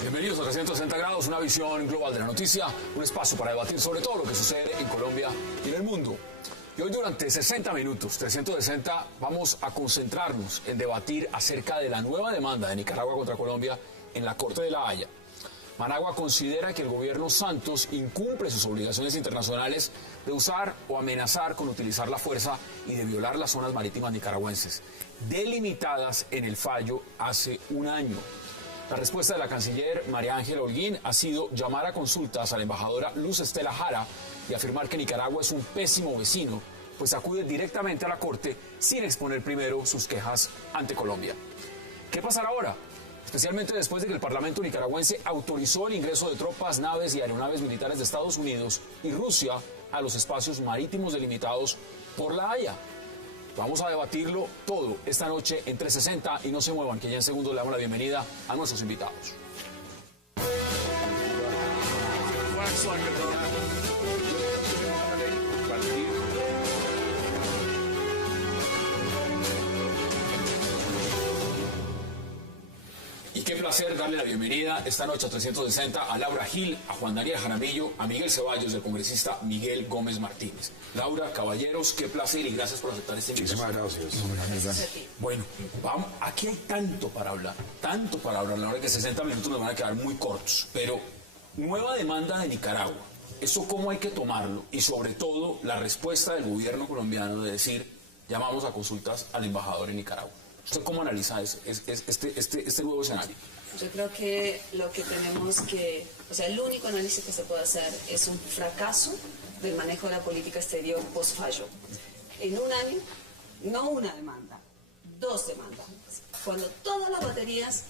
Bienvenidos a 360 grados, una visión global de la noticia, un espacio para debatir sobre todo lo que sucede en Colombia y en el mundo. Y hoy durante 60 minutos, 360, vamos a concentrarnos en debatir acerca de la nueva demanda de Nicaragua contra Colombia en la Corte de La Haya. Managua considera que el gobierno Santos incumple sus obligaciones internacionales de usar o amenazar con utilizar la fuerza y de violar las zonas marítimas nicaragüenses, delimitadas en el fallo hace un año. La respuesta de la canciller María Ángela Holguín ha sido llamar a consultas a la embajadora Luz Estela Jara y afirmar que Nicaragua es un pésimo vecino, pues acude directamente a la Corte sin exponer primero sus quejas ante Colombia. ¿Qué pasará ahora? Especialmente después de que el Parlamento nicaragüense autorizó el ingreso de tropas, naves y aeronaves militares de Estados Unidos y Rusia a los espacios marítimos delimitados por La Haya. Vamos a debatirlo todo esta noche en 360 y no se muevan, que ya en segundos le damos la bienvenida a nuestros invitados. Y qué placer darle la bienvenida esta noche a 360 a Laura Gil, a Juan Daniel Jaramillo, a Miguel Ceballos, del congresista Miguel Gómez Martínez. Laura, caballeros, qué placer y gracias por aceptar este invitación. Muchísimas gracias. Bueno, vamos, aquí hay tanto para hablar, la verdad que 60 minutos nos van a quedar muy cortos, pero nueva demanda de Nicaragua, ¿eso cómo hay que tomarlo? Y sobre todo, la respuesta del gobierno colombiano de decir, llamamos a consultas al embajador en Nicaragua. ¿Usted cómo analiza este nuevo escenario? Yo creo que lo que tenemos que, el único análisis que se puede hacer es un fracaso del manejo de la política exterior post-fallo. En un año, no una demanda, 2 demandas. Cuando todas las baterías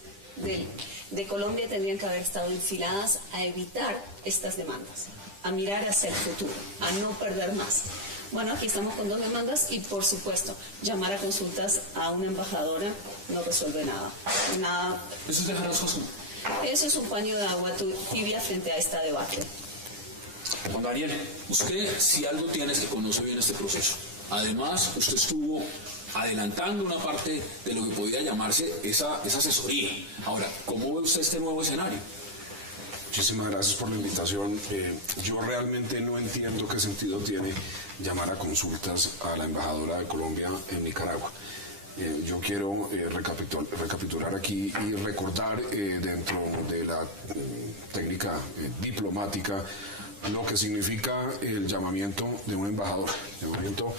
de Colombia tendrían que haber estado enfiladas a evitar estas demandas, a mirar hacia el futuro, a no perder más. Bueno, aquí estamos con 2 demandas y, por supuesto, llamar a consultas a una embajadora no resuelve nada. ¿Eso es dejar las cosas? Eso es un paño de agua tibia frente a este debate. Juan Daniel, usted si algo tiene es que conoce bien este proceso. Además, usted estuvo adelantando una parte de lo que podía llamarse esa asesoría. Ahora, ¿cómo ve usted este nuevo escenario? Muchísimas gracias por la invitación. Yo realmente no entiendo qué sentido tiene llamar a consultas a la embajadora de Colombia en Nicaragua. Yo quiero recapitular aquí y recordar dentro de la técnica diplomática lo que significa el llamamiento de un embajador. El llamamiento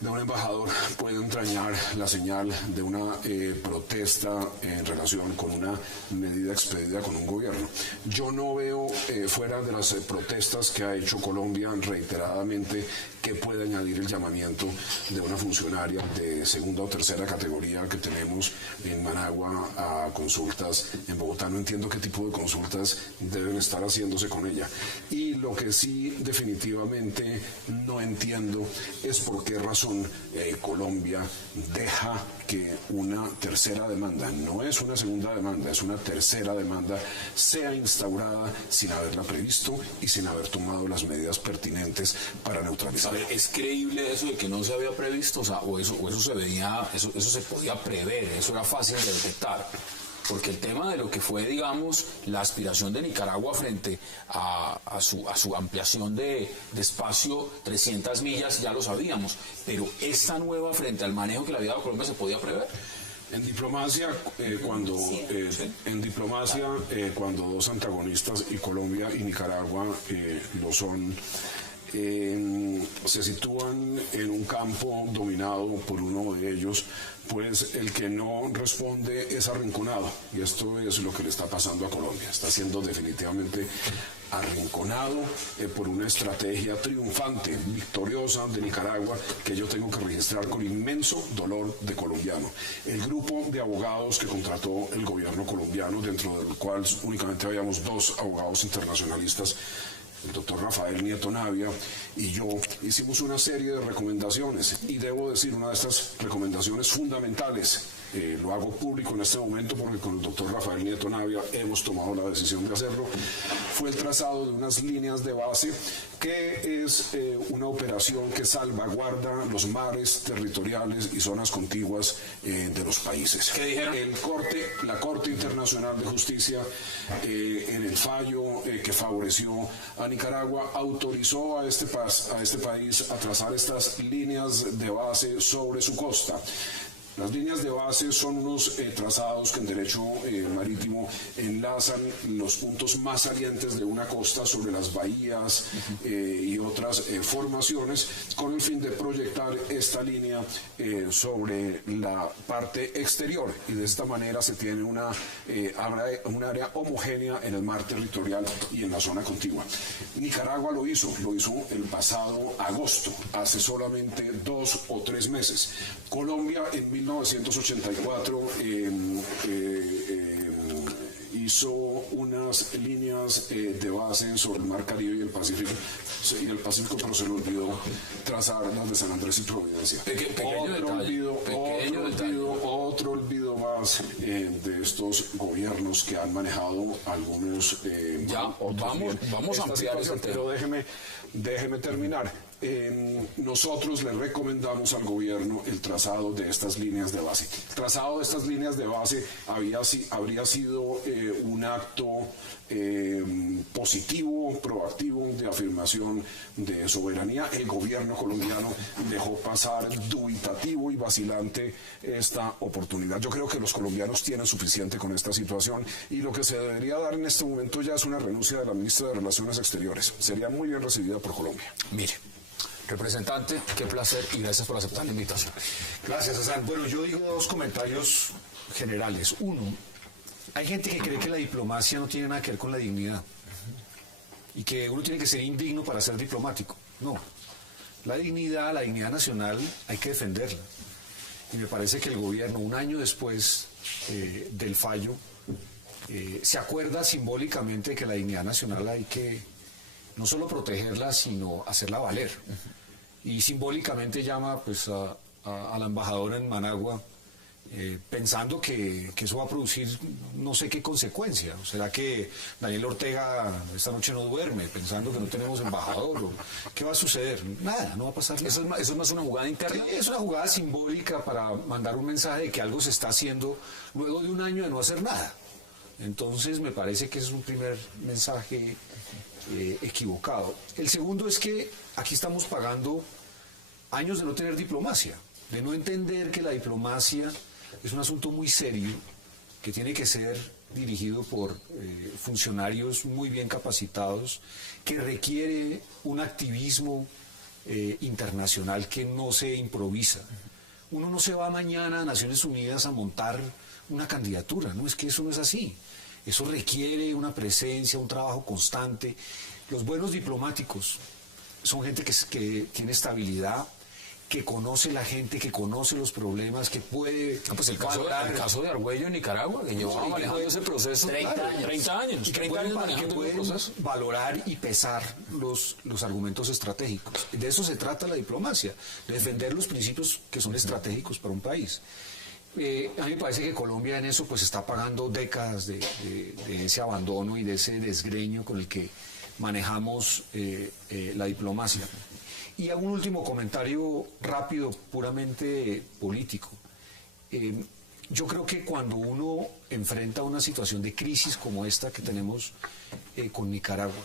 de un embajador puede entrañar la señal de una protesta en relación con una medida expedida con un gobierno. Yo no veo fuera de las protestas que ha hecho Colombia reiteradamente que pueda añadir el llamamiento de una funcionaria de segunda o tercera categoría que tenemos en Managua a consultas en Bogotá. No entiendo qué tipo de consultas deben estar haciéndose con ella. Y lo que sí definitivamente no entiendo es por qué razón Colombia deja que una tercera demanda, no es una segunda demanda, es una tercera demanda, sea instaurada sin haberla previsto y sin haber tomado las medidas pertinentes para neutralizarla. ¿Es creíble eso de que no se había previsto? O eso se veía, eso se podía prever, eso era fácil de detectar. Porque el tema de lo que fue, digamos, la aspiración de Nicaragua frente a su ampliación de espacio, 300 millas, ya lo sabíamos. Pero esta nueva frente al manejo que le había dado Colombia, ¿se podía prever? En diplomacia, cuando 2 antagonistas, y Colombia y Nicaragua lo son, se sitúan en un campo dominado por uno de ellos, pues el que no responde es arrinconado, y esto es lo que le está pasando a Colombia. Está siendo definitivamente arrinconado por una estrategia triunfante, victoriosa de Nicaragua, que yo tengo que registrar con inmenso dolor de colombiano. El grupo de abogados que contrató el gobierno colombiano, dentro del cual únicamente habíamos 2 abogados internacionalistas, el doctor Rafael Nieto Navia y yo, hicimos una serie de recomendaciones, y debo decir, una de estas recomendaciones fundamentales lo hago público en este momento porque con el doctor Rafael Nieto Navia hemos tomado la decisión de hacerlo, fue el trazado de unas líneas de base que es una operación que salvaguarda los mares territoriales y zonas contiguas de los países. ¿Qué dijeron? La Corte Internacional de Justicia, en el fallo que favoreció a Nicaragua, autorizó a este país a trazar estas líneas de base sobre su costa. Las líneas de base son unos trazados que en derecho marítimo enlazan los puntos más salientes de una costa sobre las bahías y otras formaciones con el fin de proyectar esta línea sobre la parte exterior, y de esta manera se tiene un área homogénea en el mar territorial y en la zona contigua. Nicaragua lo hizo el pasado agosto, hace solamente 2 o 3 meses. Colombia en 1984 hizo unas líneas de base sobre el Mar Caribe y el Pacífico, pero se le olvidó trazar las de San Andrés y Providencia. Otro olvido más de estos gobiernos que han manejado algunos... vamos a ampliar ese tema. Pero déjeme terminar. Nosotros le recomendamos al gobierno el trazado de estas líneas de base. El trazado de estas líneas de base habría sido un acto positivo, proactivo, de afirmación de soberanía. El gobierno colombiano dejó pasar dubitativo y vacilante esta oportunidad. Yo creo que los colombianos tienen suficiente con esta situación, y lo que se debería dar en este momento ya es una renuncia de la ministra de Relaciones Exteriores. Sería muy bien recibida por Colombia. Mire, representante, qué placer y gracias por aceptar la invitación. Gracias, Hassan. Bueno, yo digo 2 comentarios generales. Uno, hay gente que cree que la diplomacia no tiene nada que ver con la dignidad y que uno tiene que ser indigno para ser diplomático. No, la dignidad nacional hay que defenderla. Y me parece que el gobierno, un año después del fallo, se acuerda simbólicamente que la dignidad nacional hay que no solo protegerla, sino hacerla valer. Y simbólicamente llama pues a la embajadora en Managua, pensando que eso va a producir no sé qué consecuencia. ¿O será que Daniel Ortega esta noche no duerme pensando que no tenemos embajador? ¿Qué va a suceder? Nada, no va a pasar nada. ¿Eso es más una jugada interna? Sí, es una jugada simbólica para mandar un mensaje de que algo se está haciendo luego de un año de no hacer nada. Entonces me parece que es un primer mensaje equivocado. El segundo es que aquí estamos pagando años de no tener diplomacia, de no entender que la diplomacia es un asunto muy serio, que tiene que ser dirigido por funcionarios muy bien capacitados, que requiere un activismo internacional que no se improvisa. Uno no se va mañana a Naciones Unidas a montar una candidatura, no, es que eso no es así. Eso requiere una presencia, un trabajo constante. Los buenos diplomáticos son gente que tiene estabilidad, que conoce la gente, que conoce los problemas, que puede... pues el caso de Argüello en Nicaragua, que llevaba manejando ese proceso 30 años. Y que pueden valorar y pesar los argumentos estratégicos. De eso se trata la diplomacia, de defender los principios que son estratégicos para un país. A mí me parece que Colombia en eso pues está pagando décadas de ese abandono y de ese desgreño con el que manejamos la diplomacia. Y un último comentario rápido, puramente político. Yo creo que cuando uno enfrenta una situación de crisis como esta que tenemos con Nicaragua,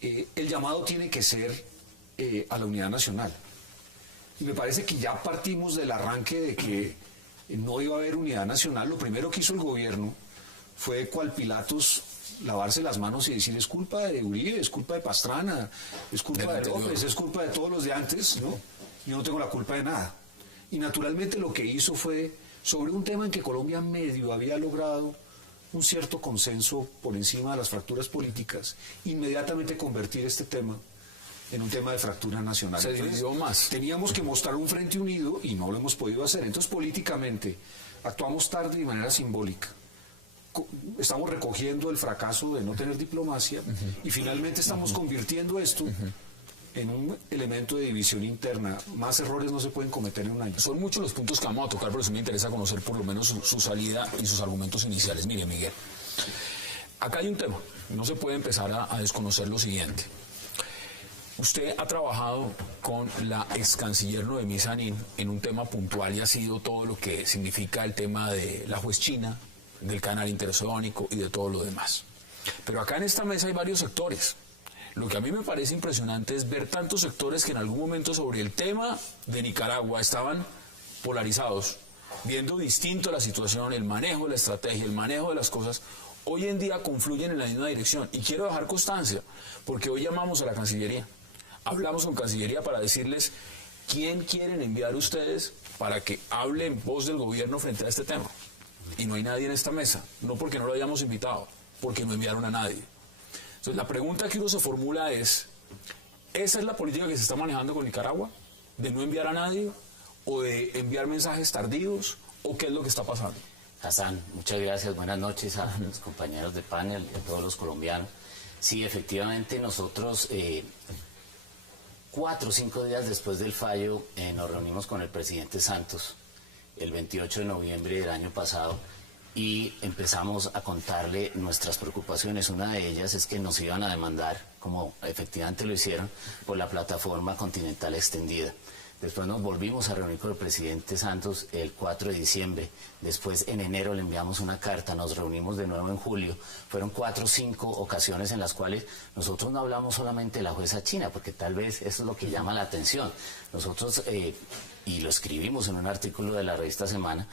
el llamado tiene que ser a la unidad nacional. Y me parece que ya partimos del arranque de que no iba a haber unidad nacional. Lo primero que hizo el gobierno fue, cual Pilatos, lavarse las manos y decir: es culpa de Uribe, es culpa de Pastrana, es culpa de López, es culpa de todos los de antes, ¿no? Yo no tengo la culpa de nada. Y naturalmente lo que hizo fue, sobre un tema en que Colombia medio había logrado un cierto consenso por encima de las fracturas políticas, inmediatamente convertir este tema en un tema de fractura nacional. Se dividió más. Teníamos que mostrar un frente unido y no lo hemos podido hacer. Entonces, políticamente, actuamos tarde y de manera simbólica. Estamos recogiendo el fracaso de no tener diplomacia y finalmente estamos convirtiendo esto en un elemento de división interna, más errores no se pueden cometer en un año. Son muchos los puntos que vamos a tocar, pero sí me interesa conocer por lo menos su salida y sus argumentos iniciales. Mire, Miguel, acá hay un tema, no se puede empezar a desconocer lo siguiente. Usted ha trabajado con la ex canciller Noemí Sanín en un tema puntual y ha sido todo lo que significa el tema de la juez china, del canal interoceánico y de todo lo demás. Pero acá en esta mesa hay varios sectores. Lo que a mí me parece impresionante es ver tantos sectores que en algún momento sobre el tema de Nicaragua estaban polarizados, viendo distinto la situación, el manejo de la estrategia, el manejo de las cosas. Hoy en día confluyen en la misma dirección. Y quiero dejar constancia, porque hoy llamamos a la Cancillería. Hablamos con Cancillería para decirles quién quieren enviar ustedes para que hable en voz del gobierno frente a este tema. Y no hay nadie en esta mesa, no porque no lo hayamos invitado, porque no enviaron a nadie. Entonces la pregunta que uno se formula es, ¿esa es la política que se está manejando con Nicaragua? ¿De no enviar a nadie? ¿O de enviar mensajes tardíos? ¿O qué es lo que está pasando? Hassan, muchas gracias, buenas noches a los compañeros de panel y a todos los colombianos. Sí, efectivamente nosotros 4 o 5 días después del fallo nos reunimos con el presidente Santos el 28 de noviembre del año pasado y empezamos a contarle nuestras preocupaciones. Una de ellas es que nos iban a demandar, como efectivamente lo hicieron, por la plataforma continental extendida. Después nos volvimos a reunir con el presidente Santos el 4 de diciembre. Después en enero le enviamos una carta, nos reunimos de nuevo en julio. Fueron 4 o 5 ocasiones en las cuales nosotros no hablamos solamente de la jueza china, porque tal vez eso es lo que llama la atención. Nosotros, y lo escribimos en un artículo de la revista Semana,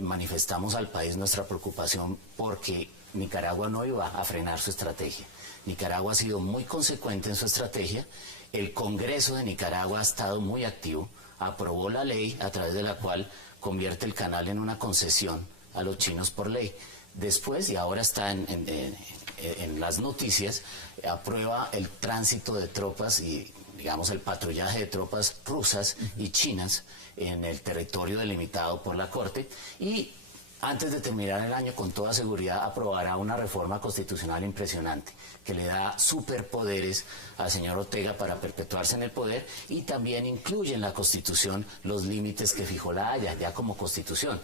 manifestamos al país nuestra preocupación porque Nicaragua no iba a frenar su estrategia. Nicaragua ha sido muy consecuente en su estrategia. El Congreso de Nicaragua ha estado muy activo, aprobó la ley a través de la cual convierte el canal en una concesión a los chinos por ley. Después, y ahora está en las noticias, aprueba el tránsito de tropas y, digamos, el patrullaje de tropas rusas y chinas en el territorio delimitado por la Corte y antes de terminar el año, con toda seguridad, aprobará una reforma constitucional impresionante que le da superpoderes al señor Ortega para perpetuarse en el poder y también incluye en la Constitución los límites que fijó la Haya, ya como Constitución.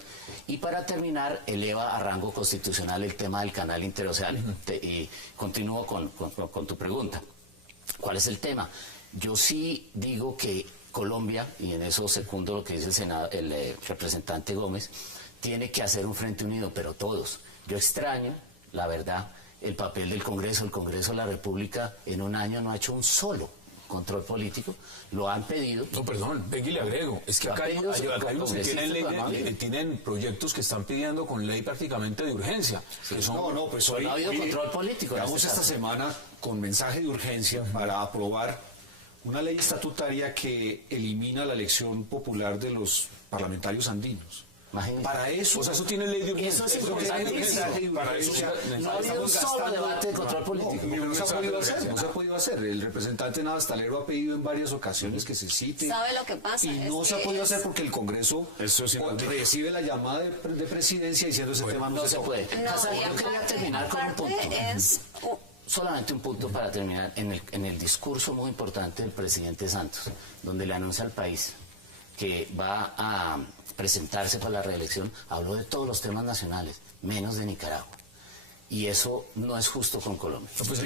Y para terminar, eleva a rango constitucional el tema del canal interoceánico. Y continúo con tu pregunta. ¿Cuál es el tema? Yo sí digo que Colombia, y en eso secundo lo que dice el representante Gómez, tiene que hacer un frente unido, pero todos. Yo extraño, la verdad, el papel del Congreso. El Congreso de la República en un año no ha hecho un solo control político. Lo han pedido. No, perdón, venga y le agrego. Es que acá hay unos que tienen proyectos que están pidiendo con ley prácticamente de urgencia. Sí. Pues hoy no ha habido control político. Vamos esta semana con mensaje de urgencia para aprobar una ley estatutaria que elimina la elección popular de los parlamentarios andinos. Imagínate. Para eso, o sea, eso tiene ley de urgencia. Eso es importantísimo. Para eso no ha habido un solo debate de control político. No se ha podido hacer. El representante Navastalero ha pedido en varias ocasiones que se cite. ¿Sabe lo que pasa? Y no se ha podido hacer porque el Congreso recibe la llamada de presidencia diciendo ese tema no se puede. Yo quería terminar con un punto. Solamente un punto para terminar. En el discurso muy importante del presidente Santos, donde le anuncia al país que va a presentarse para la reelección, habló de todos los temas nacionales, menos de Nicaragua. Y eso no es justo con Colombia. No, pues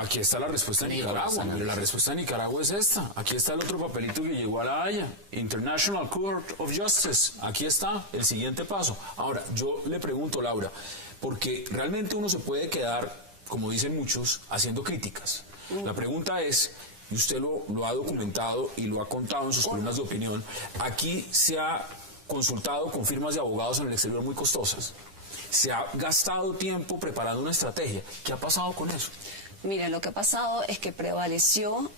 aquí está la respuesta de Nicaragua. Mire, la respuesta de Nicaragua es esta. Aquí está el otro papelito que llegó a la Haya. International Court of Justice. Aquí está el siguiente paso. Ahora, yo le pregunto, Laura, porque realmente uno se puede quedar, como dicen muchos, haciendo críticas. La pregunta es, y usted lo ha documentado y lo ha contado en sus columnas de opinión, aquí se ha consultado con firmas de abogados en el exterior muy costosas. Se ha gastado tiempo preparando una estrategia. ¿Qué ha pasado con eso? Mire, lo que ha pasado es que prevaleció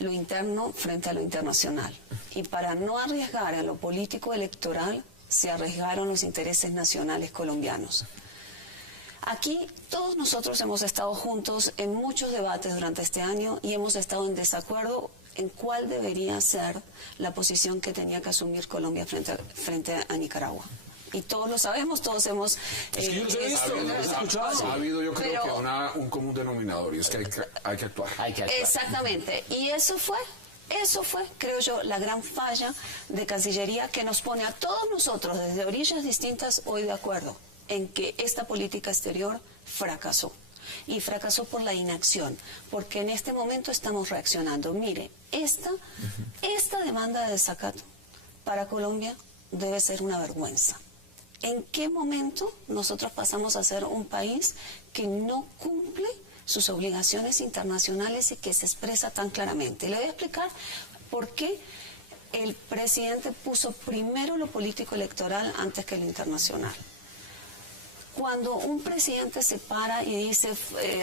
lo interno frente a lo internacional. Y para no arriesgar a lo político electoral, se arriesgaron los intereses nacionales colombianos. Aquí todos nosotros hemos estado juntos en muchos debates durante este año y hemos estado en desacuerdo en cuál debería ser la posición que tenía que asumir Colombia frente a Nicaragua. y todos lo sabemos, todos hemos... Es que yo los he visto, los he escuchado. Ha habido, yo creo Pero- que un común denominador, y es que hay que actuar. Hay que actuar. Exactamente, y eso fue, creo yo, la gran falla de Cancillería que nos pone a todos nosotros desde orillas distintas hoy de acuerdo en que esta política exterior fracasó. Y fracasó por la inacción, porque en este momento estamos reaccionando. Mire, esta demanda de desacato para Colombia debe ser una vergüenza. ¿En qué momento nosotros pasamos a ser un país que no cumple sus obligaciones internacionales y que se expresa tan claramente? Le voy a explicar por qué el presidente puso primero lo político electoral antes que lo internacional. Cuando un presidente se para y dice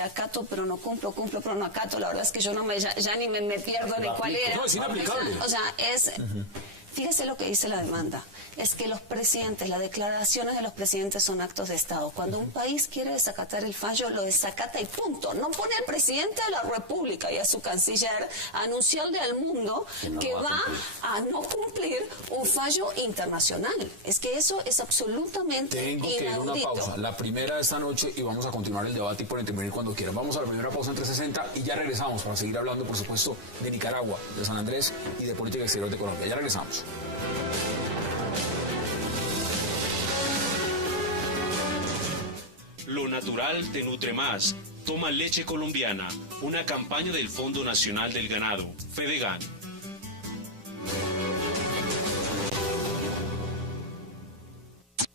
acato pero no cumplo pero no acato, la verdad es que yo no ya ni me pierdo ni cuál era. No, es inaplicable. O sea, fíjese lo que dice la demanda, es que los presidentes, las declaraciones de los presidentes son actos de Estado. Cuando un país quiere desacatar el fallo, lo desacata y punto. No pone al presidente de la República y a su canciller a anunciarle al mundo que va a no cumplir un fallo internacional. Es que eso es absolutamente Tengo que ir a una inaudito. pausa, la primera de esta noche, y vamos a continuar el debate y pueden intervenir cuando quieran. Vamos a la primera pausa en 360 y ya regresamos para seguir hablando, por supuesto, de Nicaragua, de San Andrés y de política exterior de Colombia. Ya regresamos. Lo natural te nutre más. Toma leche colombiana, una campaña del Fondo Nacional del Ganado, Fedegan.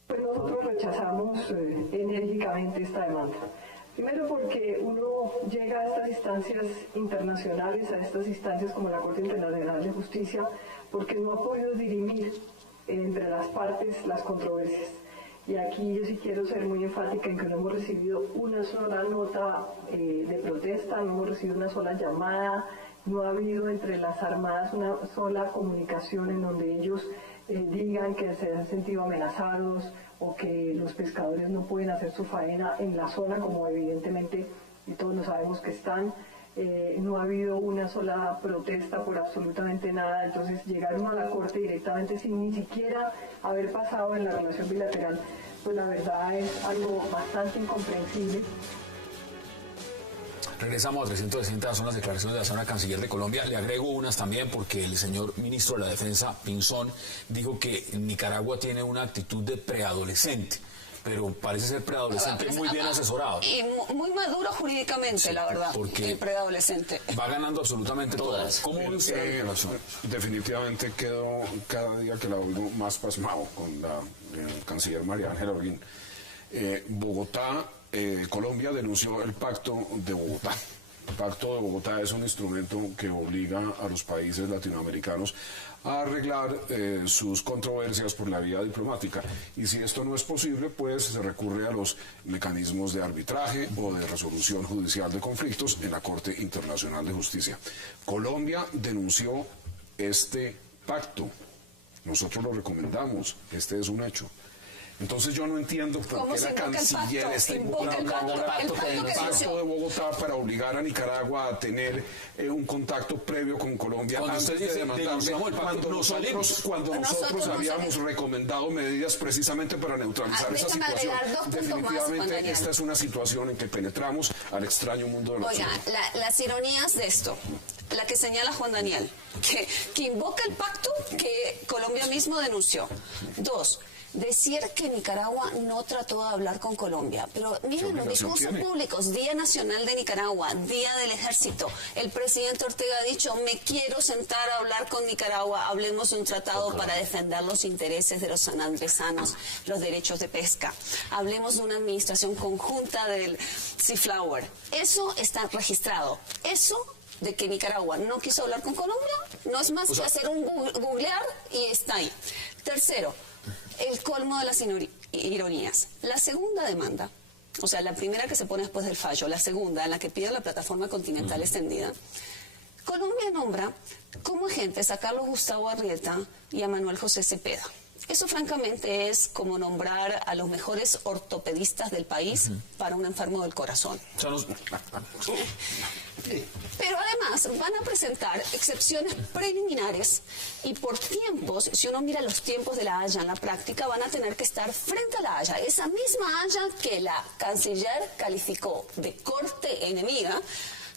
Pues nosotros rechazamos enérgicamente esta demanda. Primero porque uno llega a estas instancias internacionales, a estas instancias como la Corte Internacional de Justicia, porque no ha podido dirimir entre las partes las controversias. Y aquí yo sí quiero ser muy enfática en que no hemos recibido una sola nota de protesta, no hemos recibido una sola llamada, no ha habido entre las armadas una sola comunicación en donde ellos digan que se han sentido amenazados o que los pescadores no pueden hacer su faena en la zona como evidentemente y todos lo sabemos que están. No ha habido una sola protesta por absolutamente nada, entonces llegaron a la Corte directamente sin ni siquiera haber pasado en la relación bilateral, pues la verdad es algo bastante incomprensible. Regresamos a 360, son las declaraciones de la señora canciller de Colombia. Le agrego unas también porque el señor ministro de la Defensa, Pinzón, dijo que Nicaragua tiene una actitud de preadolescente, pero parece ser preadolescente muy bien asesorado. Y muy maduro jurídicamente, sí, la verdad, porque el preadolescente. Va ganando absolutamente todas. ¿Cómo ve usted? Definitivamente quedo cada día que la oigo más pasmado con la canciller María Ángela Holguín. Bogotá, Colombia denunció el Pacto de Bogotá. El Pacto de Bogotá es un instrumento que obliga a los países latinoamericanos a arreglar sus controversias por la vía diplomática. Y si esto no es posible, pues se recurre a los mecanismos de arbitraje o de resolución judicial de conflictos en la Corte Internacional de Justicia. Colombia denunció este pacto. Nosotros lo recomendamos. Este es un hecho. Entonces yo no entiendo por qué la canciller está invocando el pacto de Bogotá para obligar a Nicaragua a tener un contacto previo con Colombia antes de demandarle, cuando nosotros habíamos recomendado medidas precisamente para neutralizar esa situación. Definitivamente esta es una situación en que penetramos al extraño mundo de los Oiga, las ironías de esto. La que señala Juan Daniel, que invoca el pacto que Colombia mismo denunció. 2. Decir que Nicaragua no trató de hablar con Colombia, pero miren los discursos públicos, Día Nacional de Nicaragua, Día del Ejército, el presidente Ortega ha dicho, me quiero sentar a hablar con Nicaragua, hablemos de un tratado para defender los intereses de los sanandresanos, los derechos de pesca, hablemos de una administración conjunta del Seaflower. Eso está registrado, eso de que Nicaragua no quiso hablar con Colombia, no es más que hacer un googlear y está ahí. Tercero, el colmo de las ironías. La segunda demanda, o sea, la primera que se pone después del fallo, la segunda, en la que pide la plataforma continental extendida, Colombia nombra como agentes a Carlos Gustavo Arrieta y a Manuel José Cepeda. Eso francamente es como nombrar a los mejores ortopedistas del país para un enfermo del corazón. Pero además van a presentar excepciones preliminares y por tiempos, si uno mira los tiempos de la Haya en la práctica, van a tener que estar frente a la Haya. Esa misma Haya que la canciller calificó de corte enemiga,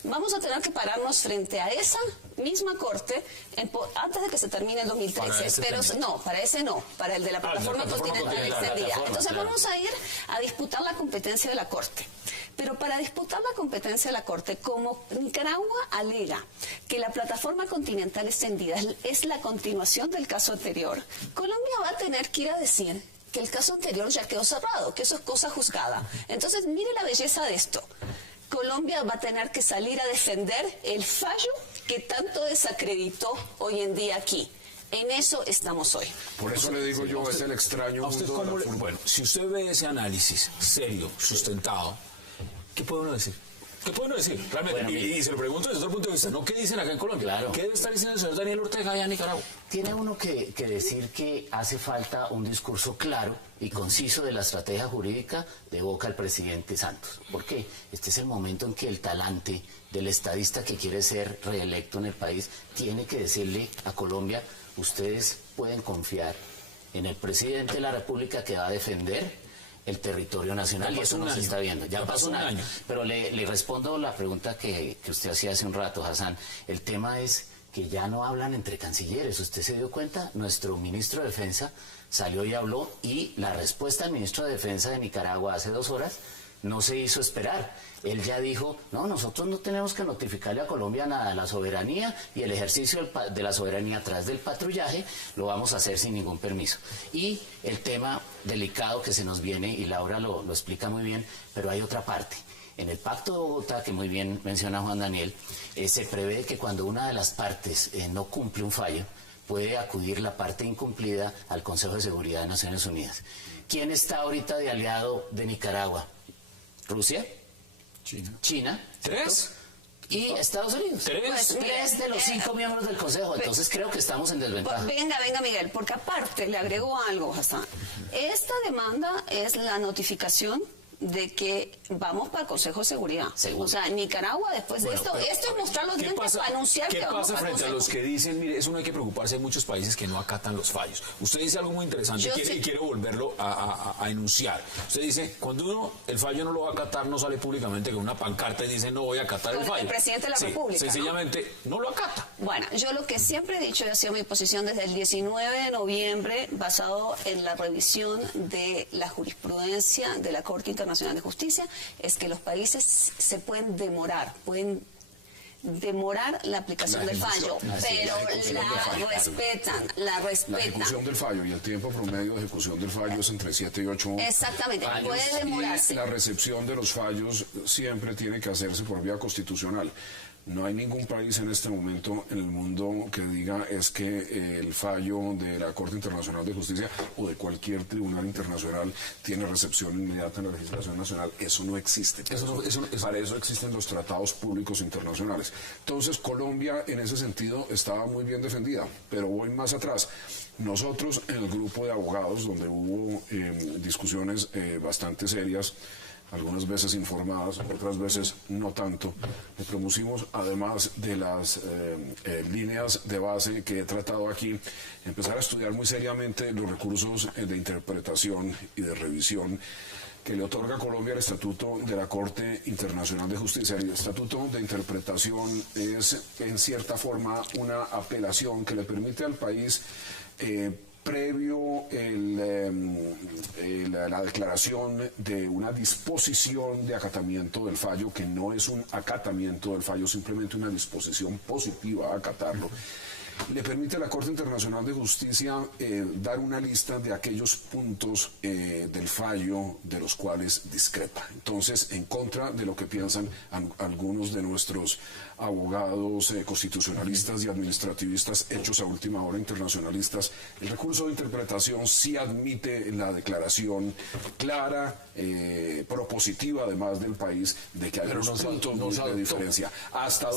vamos a tener que pararnos frente a esa misma corte antes de que se termine el 2013. Pero no, para ese no, para el de la plataforma continental extendida. Entonces vamos a ir a disputar la competencia de la corte. Pero para disputar la competencia de la corte, como Nicaragua alega que la plataforma continental extendida es la continuación del caso anterior, Colombia va a tener que ir a decir que el caso anterior ya quedó cerrado, que eso es cosa juzgada. Entonces mire la belleza de esto. Colombia va a tener que salir a defender el fallo que tanto desacreditó hoy en día aquí. En eso estamos hoy. Por eso le digo yo, es el extraño mundo del fútbol. Bueno, si usted ve ese análisis serio, sustentado, ¿qué puede uno decir? ¿Qué puede uno decir? Realmente, bueno, y se lo pregunto desde otro punto de vista, ¿no? ¿Qué dicen acá en Colombia? Claro. ¿Qué debe estar diciendo el señor Daniel Ortega allá en Nicaragua? Tiene uno que decir que hace falta un discurso claro y conciso de la estrategia jurídica de boca al presidente Santos. ¿Por qué? Este es el momento en que el talante del estadista que quiere ser reelecto en el país tiene que decirle a Colombia, ustedes pueden confiar en el presidente de la República que va a defender el territorio nacional, y eso no se está viendo. Ya pasó un año. Pero le respondo la pregunta que usted hacía hace un rato, Hassan. El tema es que ya no hablan entre cancilleres. ¿Usted se dio cuenta? Nuestro ministro de Defensa salió y habló, y la respuesta del ministro de Defensa de Nicaragua hace 2 horas no se hizo esperar. Él ya dijo, no, nosotros no tenemos que notificarle a Colombia nada, la soberanía y el ejercicio de la soberanía a través del patrullaje lo vamos a hacer sin ningún permiso. Y el tema delicado que se nos viene, y Laura lo explica muy bien, pero hay otra parte. En el Pacto de Bogotá, que muy bien menciona Juan Daniel, se prevé que cuando una de las partes no cumple un fallo, puede acudir la parte incumplida al Consejo de Seguridad de Naciones Unidas. ¿Quién está ahorita de aliado de Nicaragua? ¿Rusia? China. 3. Y Estados Unidos. 3 de los 5 miembros del Consejo. Entonces creo que estamos en desventaja. Venga, Miguel, porque aparte le agregó algo, Hassan. Esta demanda es la notificación de que vamos para el Consejo de Seguridad. Seguro. O sea, Nicaragua, después de esto es mostrar los dientes para anunciar que vamos ¿Qué pasa para el frente a los que dicen, mire, eso no hay que preocuparse, hay muchos países que no acatan los fallos? Usted dice algo muy interesante y quiere volverlo a enunciar. Usted dice, cuando uno el fallo no lo va a acatar, no sale públicamente con una pancarta y dice, no voy a acatar el fallo. El presidente de la República. Sencillamente, no lo acata. Bueno, yo lo que siempre he dicho y ha sido mi posición desde el 19 de noviembre, basado en la revisión de la jurisprudencia de la Corte Internacional de Justicia, es que los países se pueden demorar la aplicación del fallo, pero la respetan. La ejecución del fallo y el tiempo promedio de ejecución del fallo es entre 7 y 8 años. Exactamente, puede demorarse. Y la recepción de los fallos siempre tiene que hacerse por vía constitucional. No hay ningún país en este momento en el mundo que diga es que el fallo de la Corte Internacional de Justicia o de cualquier tribunal internacional tiene recepción inmediata en la legislación nacional. Eso no existe. Para eso existen los tratados públicos internacionales. Entonces Colombia en ese sentido estaba muy bien defendida, pero voy más atrás. Nosotros en el grupo de abogados, donde hubo discusiones bastante serias, algunas veces informadas, otras veces no tanto, le propusimos, además de las líneas de base que he tratado aquí, empezar a estudiar muy seriamente los recursos de interpretación y de revisión que le otorga a Colombia el Estatuto de la Corte Internacional de Justicia. El Estatuto de Interpretación es, en cierta forma, una apelación que le permite al país previo la declaración de una disposición de acatamiento del fallo, que no es un acatamiento del fallo, simplemente una disposición positiva a acatarlo, le permite a la Corte Internacional de Justicia dar una lista de aquellos puntos del fallo de los cuales discrepa. Entonces, en contra de lo que piensan algunos de nuestros abogados constitucionalistas y administrativistas hechos a última hora internacionalistas, el recurso de interpretación sí admite la declaración clara, propositiva además del país, de que hay unos puntos de diferencia. Hasta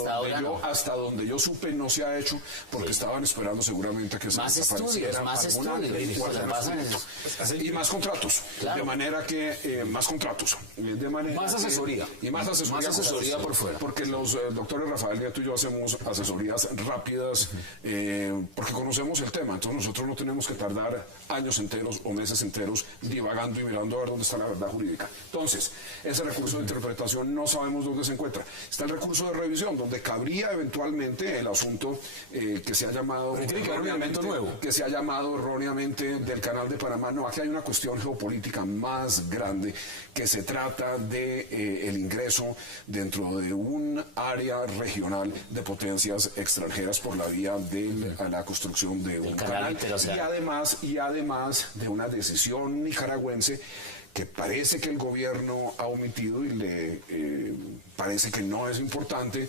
donde yo supe no se ha hecho, porque estaban esperando seguramente que se más desapareciera más alguna estudios, y más contratos, claro. de manera que más contratos, de manera Más asesoría. y más asesoría por fuera. porque los doctores Rafael Nieto y yo hacemos asesorías rápidas porque conocemos el tema, entonces nosotros no tenemos que tardar años enteros o meses enteros divagando y mirando a ver dónde está la verdad jurídica. Entonces, ese recurso de interpretación no sabemos dónde se encuentra. Está el recurso de revisión, donde cabría eventualmente el asunto que se ha llamado erróneamente del Canal de Panamá. No, aquí hay una cuestión geopolítica más grande que se trata de el ingreso dentro de un área regional de potencias extranjeras por la vía de la construcción de un canal y además de una decisión nicaragüense que parece que el gobierno ha omitido y le parece que no es importante,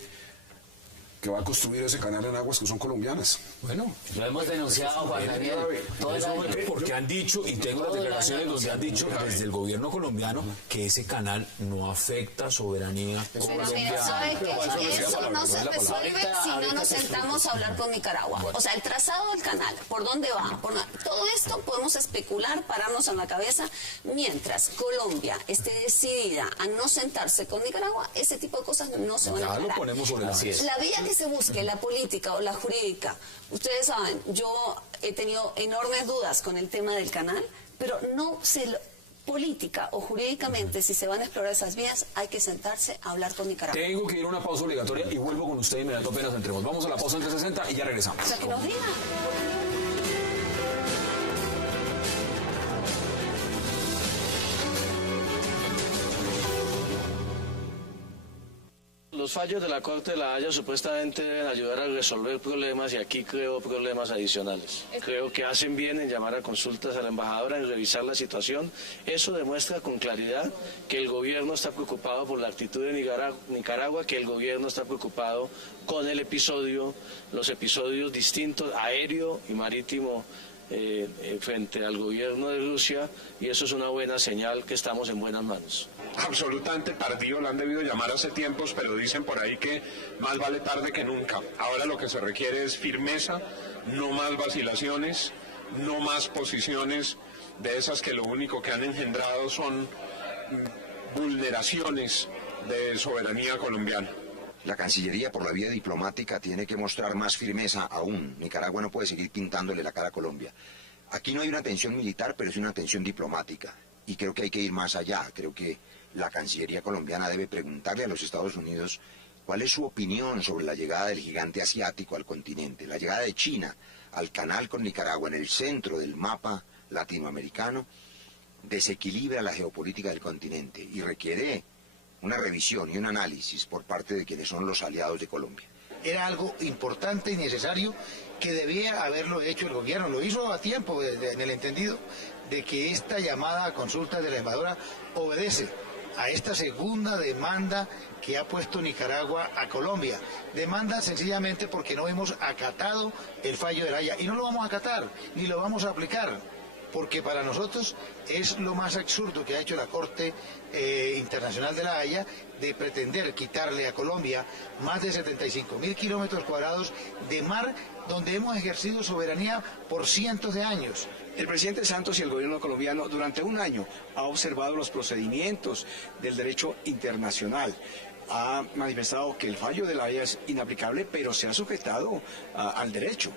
que va a construir ese canal en aguas que son colombianas. Bueno, lo hemos denunciado, Juan Daniel, todo el año. porque han dicho, y tengo las declaraciones donde han dicho desde el gobierno colombiano que ese canal no afecta soberanía colombiana. Pero mira, ¿sabe qué? Eso no se resuelve si no nos sentamos a hablar con Nicaragua. O sea, el trazado del canal, ¿por dónde va? Todo esto podemos especular, pararnos en la cabeza, mientras Colombia esté decidida a no sentarse con Nicaragua, ese tipo de cosas no se van a aclarar. Ya lo ponemos sobre la mesa. La vía que se busque, la política o la jurídica, ustedes saben, yo he tenido enormes dudas con el tema del canal, pero no se política o jurídicamente, si se van a explorar esas vías, hay que sentarse a hablar con Nicaragua. Tengo que ir a una pausa obligatoria y vuelvo con usted inmediato apenas entremos. Vamos a la pausa en 360 y ya regresamos. O sea, que nos digan. Los fallos de la Corte de la Haya supuestamente deben ayudar a resolver problemas y aquí creo problemas adicionales. Creo que hacen bien en llamar a consultas a la embajadora, en revisar la situación. Eso demuestra con claridad que el gobierno está preocupado por la actitud de Nicaragua, que el gobierno está preocupado con el episodio, los episodios distintos, aéreo y marítimo, frente al gobierno de Rusia, y eso es una buena señal que estamos en buenas manos. Absolutamente tardío, lo han debido llamar hace tiempos, pero dicen por ahí que más vale tarde que nunca. Ahora lo que se requiere es firmeza, no más vacilaciones, no más posiciones de esas que lo único que han engendrado son vulneraciones de soberanía colombiana. La Cancillería, por la vía diplomática, tiene que mostrar más firmeza aún. Nicaragua no puede seguir pintándole la cara a Colombia. Aquí no hay una tensión militar, pero es una tensión diplomática. Y creo que hay que ir más allá. Creo que la Cancillería colombiana debe preguntarle a los Estados Unidos cuál es su opinión sobre la llegada del gigante asiático al continente, la llegada de China al canal con Nicaragua en el centro del mapa latinoamericano, desequilibra la geopolítica del continente y requiere una revisión y un análisis por parte de quienes son los aliados de Colombia. Era algo importante y necesario que debía haberlo hecho el gobierno. Lo hizo a tiempo, en el entendido de que esta llamada a consulta de la embajadora obedece a esta segunda demanda que ha puesto Nicaragua a Colombia. Demanda sencillamente porque no hemos acatado el fallo de la Haya. Y no lo vamos a acatar, ni lo vamos a aplicar, porque para nosotros es lo más absurdo que ha hecho la Corte Internacional de la Haya de pretender quitarle a Colombia más de 75.000 kilómetros cuadrados de mar donde hemos ejercido soberanía por cientos de años. El presidente Santos y el gobierno colombiano durante un año ha observado los procedimientos del derecho internacional. Ha manifestado que el fallo de la Haya es inaplicable, pero se ha sujetado al derecho.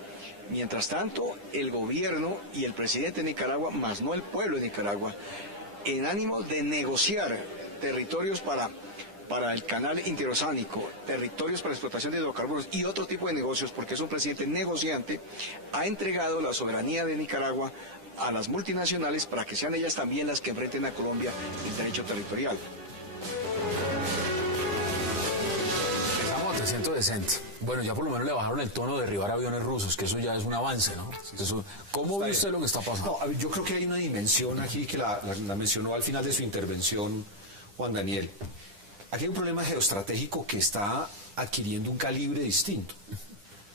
Mientras tanto, el gobierno y el presidente de Nicaragua, más no el pueblo de Nicaragua, en ánimo de negociar territorios para el canal interoceánico, territorios para la explotación de hidrocarburos y otro tipo de negocios, porque es un presidente negociante, ha entregado la soberanía de Nicaragua a las multinacionales para que sean ellas también las que enfrenten a Colombia el derecho territorial. Empezamos a 360. Bueno, ya por lo menos le bajaron el tono de derribar aviones rusos, que eso ya es un avance, ¿no? Eso, ¿cómo ve usted lo que está pasando? No, yo creo que hay una dimensión aquí que la mencionó al final de su intervención Juan Daniel. Aquí hay un problema geoestratégico que está adquiriendo un calibre distinto.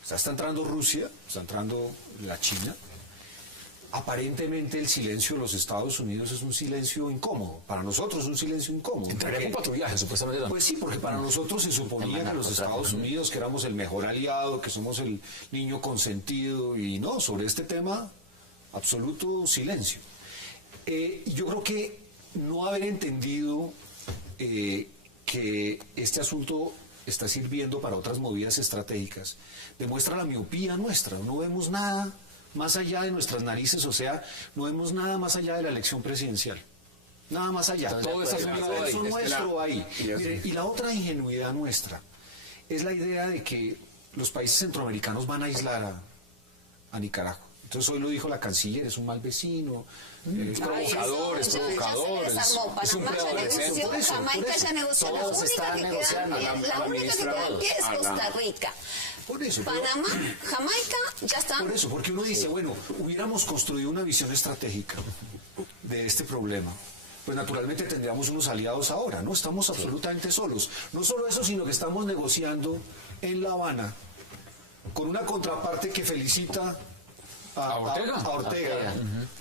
Está entrando Rusia, está entrando la China, aparentemente el silencio de los Estados Unidos es un silencio incómodo. Para nosotros es un silencio incómodo. Entraría con patrullaje, supuestamente también. Pues sí, porque para nosotros se suponía que los Estados Unidos, que éramos el mejor aliado, que somos el niño consentido, y no, sobre este tema, absoluto silencio. Yo creo que no haber entendido que este asunto está sirviendo para otras movidas estratégicas demuestra la miopía nuestra. No vemos nada más allá de nuestras narices, o sea, no vemos nada más allá de la elección presidencial. Nada más allá. Todo está nuestro ahí. Mire, y la otra ingenuidad nuestra es la idea de que los países centroamericanos van a aislar a Nicaragua. Entonces hoy lo dijo la canciller, es un mal vecino, es provocador, es un preadolescente. Jamaica ya negoció, la única que queda aquí es Costa Rica. Por eso, Panamá, Jamaica, ya está. Por eso, porque uno dice, bueno, hubiéramos construido una visión estratégica de este problema, pues naturalmente tendríamos unos aliados ahora, ¿no? Estamos absolutamente solos. No solo eso, sino que estamos negociando en La Habana con una contraparte que felicita a Ortega.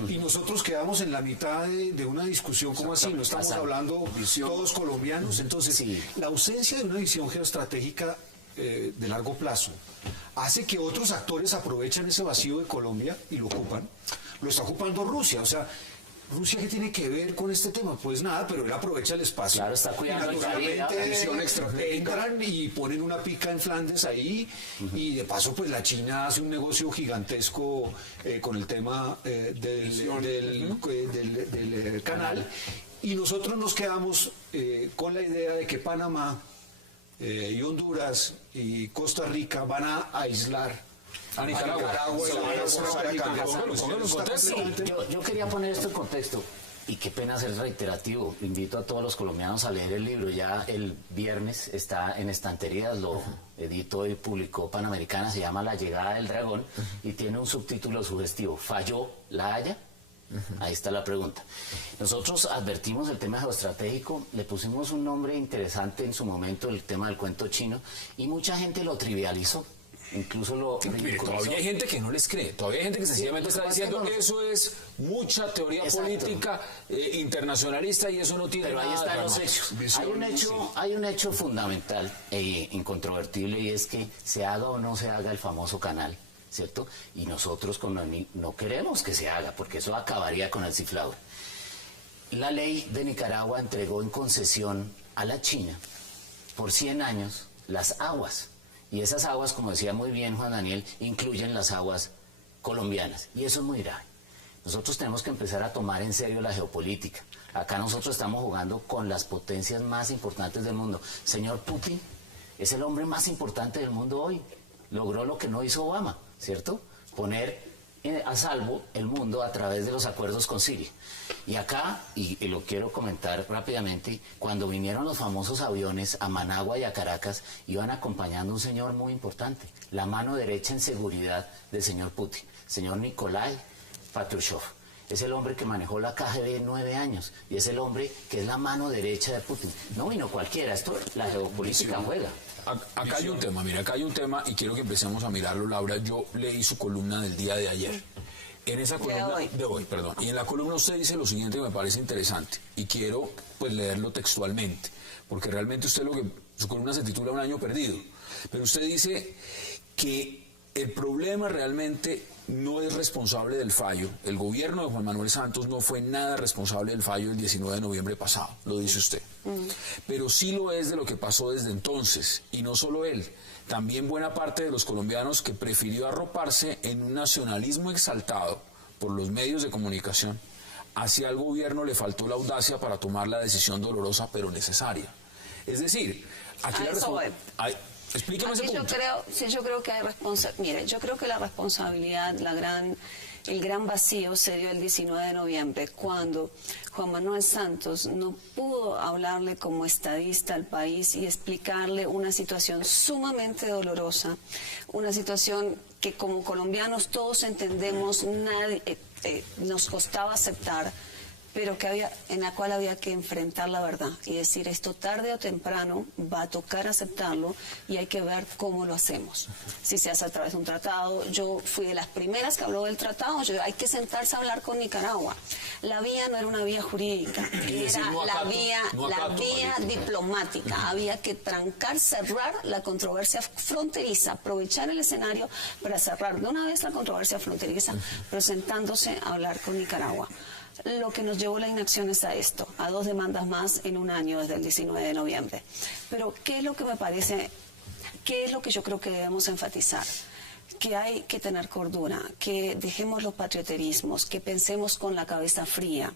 Y nosotros quedamos en la mitad de una discusión como así, no estamos hablando todos colombianos. Entonces, la ausencia de una visión geoestratégica de largo plazo hace que otros actores aprovechen ese vacío de Colombia y lo ocupan. Lo está ocupando Rusia, o sea, ¿Rusia qué tiene que ver con este tema? Pues nada, pero él aprovecha el espacio. Claro, está cuidando el Caribe. Entran y ponen una pica en Flandes ahí, y de paso pues la China hace un negocio gigantesco con el tema del canal, y nosotros nos quedamos con la idea de que Panamá y Honduras y Costa Rica van a aislar a Nicaragua. Yo quería poner esto en contexto, y qué pena ser reiterativo. Invito a todos los colombianos a leer el libro. Ya el viernes está en estanterías, lo editó y publicó Panamericana, se llama La llegada del dragón, y tiene un subtítulo sugestivo: ¿falló La Haya? Ahí está la pregunta. Nosotros advertimos el tema geoestratégico, le pusimos un nombre interesante en su momento, el tema del cuento chino, y mucha gente lo trivializó. Incluso lo ridiculizó. Todavía hay gente que no les cree, todavía hay gente que sencillamente está diciendo que eso es mucha teoría política internacionalista, y eso no tiene Pero nada. ahí están los hechos. Hay un hecho fundamental e incontrovertible, y es que se haga o no se haga el famoso canal, ¿cierto? Y nosotros no queremos que se haga, porque eso acabaría con el ciflado. La ley de Nicaragua entregó en concesión a la China por 100 años las aguas. Y esas aguas, como decía muy bien Juan Daniel, incluyen las aguas colombianas. Y eso es muy grave. Nosotros tenemos que empezar a tomar en serio la geopolítica. Acá nosotros estamos jugando con las potencias más importantes del mundo. Señor Putin es el hombre más importante del mundo hoy. Logró lo que no hizo Obama, ¿cierto? Poner a salvo el mundo a través de los acuerdos con Siria. Y acá, y lo quiero comentar rápidamente, cuando vinieron los famosos aviones a Managua y a Caracas, iban acompañando un señor muy importante, la mano derecha en seguridad del señor Putin, señor Nikolai Patrushev. Es el hombre que manejó la KGB 9 años, y es el hombre que es la mano derecha de Putin. No vino cualquiera, esto la geopolítica juega. Acá hay un tema, mira, acá hay un tema, y quiero que empecemos a mirarlo, Laura. Yo leí su columna del día de ayer. En esa columna de hoy, perdón. Y en la columna usted dice lo siguiente que me parece interesante, y quiero pues leerlo textualmente, porque realmente usted su columna se titula Un año perdido. Pero usted dice que el problema realmente no es responsable del fallo. El gobierno de Juan Manuel Santos no fue nada responsable del fallo del 19 de noviembre pasado, lo dice usted. Pero sí lo es de lo que pasó desde entonces, y no solo él, también buena parte de los colombianos, que prefirió arroparse en un nacionalismo exaltado por los medios de comunicación. Hacia el gobierno le faltó la audacia para tomar la decisión dolorosa pero necesaria. Es decir, aquí explíqueme ese punto. Yo creo que hay mire, yo creo que la responsabilidad, el gran vacío se dio el 19 de noviembre, cuando Juan Manuel Santos no pudo hablarle como estadista al país y explicarle una situación sumamente dolorosa, una situación que como colombianos todos entendemos, nos costaba aceptar, pero en la cual había que enfrentar la verdad y decir, esto tarde o temprano va a tocar aceptarlo y hay que ver cómo lo hacemos. Si se hace a través de un tratado, yo fui de las primeras que habló del tratado, hay que sentarse a hablar con Nicaragua. La vía no era una vía jurídica, era la vía diplomática. Había que trancar, cerrar la controversia fronteriza, aprovechar el escenario para cerrar de una vez la controversia fronteriza, presentándose a hablar con Nicaragua. Lo que nos llevó la inacción es a esto, a 2 demandas más en un año desde el 19 de noviembre. Pero, ¿qué es lo que me parece, qué es lo que yo creo que debemos enfatizar? Que hay que tener cordura, que dejemos los patrioterismos, que pensemos con la cabeza fría.